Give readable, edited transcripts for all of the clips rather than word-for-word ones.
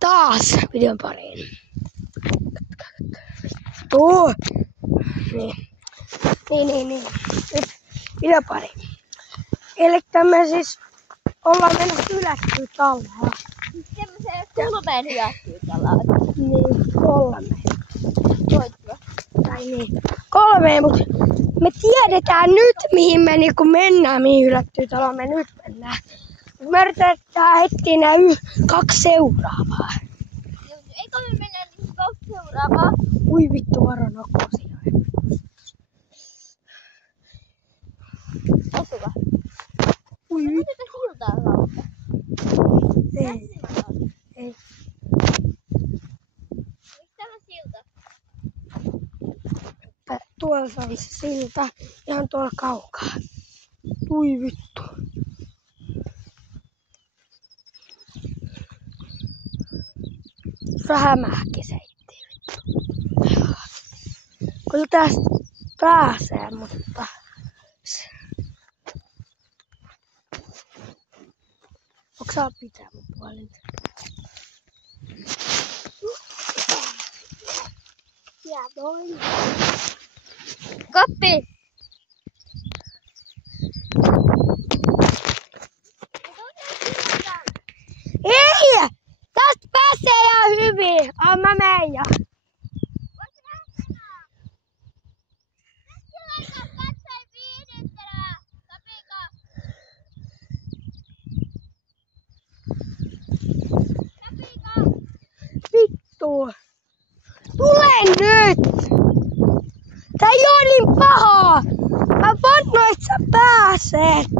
taas videon pariin. Niin. Nyt videon pariin. Elikkä me siis ollaan mennyt Hylättytalaan. Semmoiseen Kolmeen Hylättytalaan. Niin, 3. Voitko? Tai niin. 3, mut me tiedetään nyt mihin me niinku mennään, mihin Hylättytalaan me nyt mennään. Me yritetään etsiä nää 2 seuraavaa. Eikö me mennä niihin 2 seuraavaa? Ui vittu, varo nokkosia. Osuva. Ui Mä vittu. tätä siltaa kautta. Ei. Oliko tämä silta? Tuolla on se silta, ihan tuolla kaukaa. Ui vittu. Vähän mähkiseitti vittu. Kyllä tästä pääsee, mutta... Onko saa pitää mun puolinta? Ja noin. Koppi! Ei! Tästä pääsee ihan hyvin. Mä menen jo. Vittu. Tule nyt! Tää ei oo niin pahaa! Mä vannoin, että sä pääset!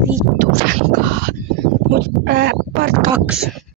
Vittu senkaan. Mut part 2.